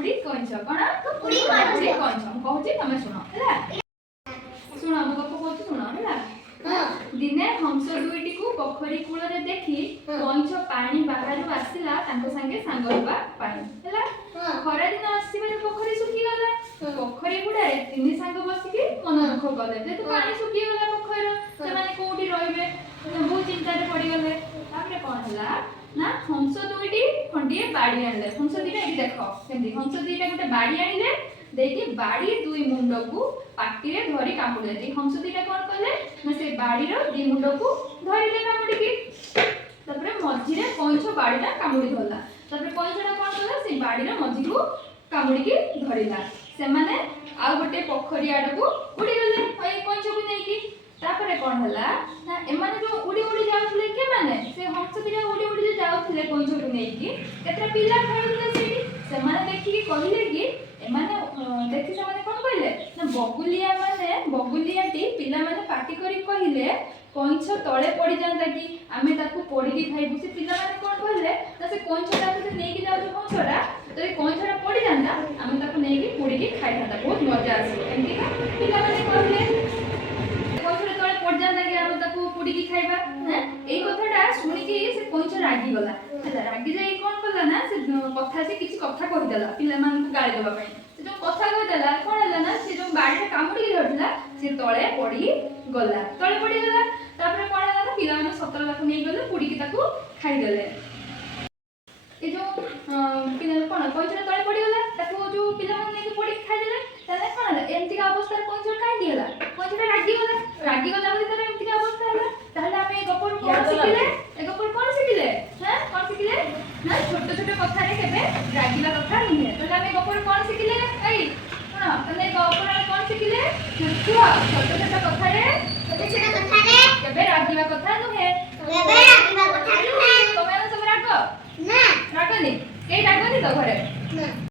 कपुड़ी कंच कौन कपुड़ी कंच हम कहूची तमे सुनो हैला सुनो हम गप कहूची सुनो हैला दिने हंस दुईटी को पोखरी कूल रे देखी कंच पानी बाहर आसिला तांको संगे सांग होबा पानी हैला खरा दिन आसीबार पोखरी सुखी गला पोखरी गुडा तीन सांग बसिकी मन दुख कले जे तो पानी सुखी गला पोखरी से माने कोठी रहिबे बहुत चिंता रे पड़ी गले तापरे कोन हला ना हंस दुईटी खंडिए बाड़ी आनले हंस दुईटा एठी देखो केमती हंस दुईटा गोटे बाड़ी आनिले देकी बाड़ी दुई मुंड को पाटी रे धरी कामुडे दे हंस दुईटा कोन करले ना से बाड़ी रो दी मुंड को धरिले कामुडी की तापरे मझी रे कंच बाड़ीटा कामुडी धरला तापरे कंचटा कोन करला से बाड़ी रो मझी को कामुडी की धरिला से माने आ गोटे पोखरी आड़ को उड़ी गले ओई कंच को नै की तापरे कोन हला ना एमाने जो उड़ी उड़ी जाउथले के माने से हंस दुईटा उड़ी उड़ी जो जाउथले कंच को नै की केतरा पिला खेलुले सेठी से माने देखि की कहिले की एमाने देखि से माने कोन कहले ना बगुलियाटी पिला माने पार्टी करी कहिले कंच तळे पड़ी जानता कि आमे ताकू पोड़ी की खाइबु से पिला माने कोन कहले ना से कंचटा से नै की जाउ कंचटा तो ए कंचटा पड़ी जानता आमे ताकू नै की पोड़ी की खाइ थाता बहुत मजा आसी एंती का पिला माने कहले कंचटा तळे पड़ी जानता कि आमे ताकू पोड़ी की खाइबा हैं एई कथाटा सुनी की से कंच रागी गला रागी जाई कोन कला ना से कथा से किछि कथा कहि देला पिला मान को गाली देबा पई से जो कथा कहि देला कोन हला ना से जो बाड़ी कामुडी की धरला से तळे पड़ी गला तळे पड़ी गला तापरे कोन हला ना पिला माने सतल लाख नै गले पुडी की ताकू खाइ देले ए जो पिला कोन कंचरा तळे पड़ी गला ताकू जो पिला माने नै पुडी की खाइ देले ताले कोन हला एंती का अवस्था कंचरा खाइ दियला कंचरा रागी गला बोली तारे एंती का अवस्था हला ताले आमे गपर कोन सिखिले ए गपर कोन सिखिले हैं कोन सिखिले ना छोट छोट कथा रे केबे रागिला कथा नहे ताले आमे गपर कोन सिखिले एई हां ताले गपर कोन सिखिले छुआ छोट छोट कथा रे केबे रागिला कथा नहे